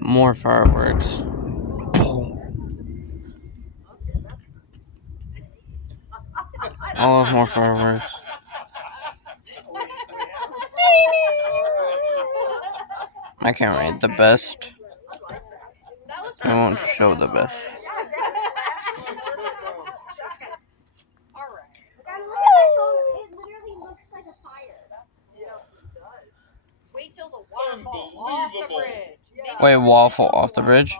More fireworks. I love more fireworks. I can't rate the best. I won't show the best. Wait till the waterfall off the bridge. Wait, waffle off the bridge?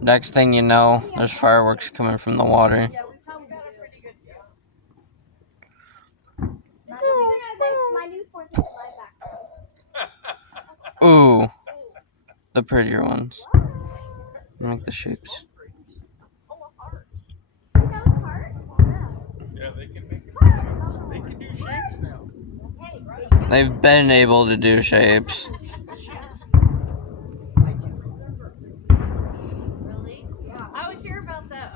Next thing you know, there's fireworks coming from the water. Ooh, the prettier ones. I like the shapes. Yeah, they can do shapes now. They've been able to do shapes. Really? I always hear about the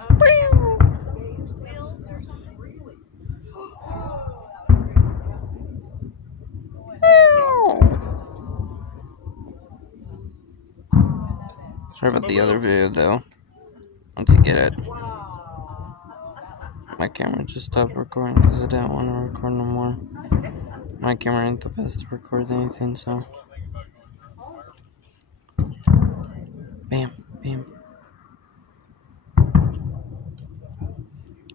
wheels or something. Sorry about the other video though. Once you get it. My camera just stopped recording because I didn't want to record no more. My camera ain't the best to record anything, so. Bam, bam.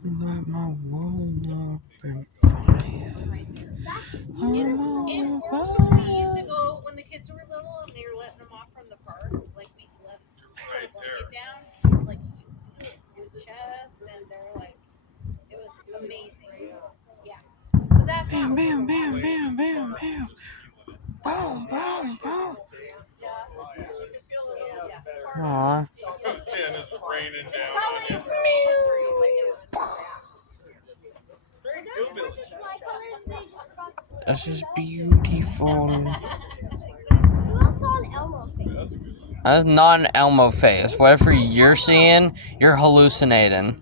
Let my world open fire. In Wilson, we used to go when the kids were little and they were letting them off from the park. Like we let them put a blanket down, like his chest, and they were like, it was amazing. Yeah, but that's Bam, bam, bam, bam, bam, bam. Boom, boom, boom. Aw. And it's raining down. This is beautiful. That's not an Elmo face. Whatever you're seeing, you're hallucinating.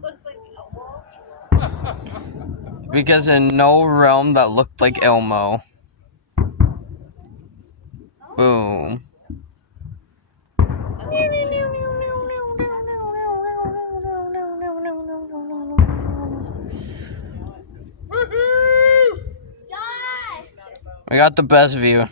Because in no realm that looked like Elmo. Boom. We got the best view.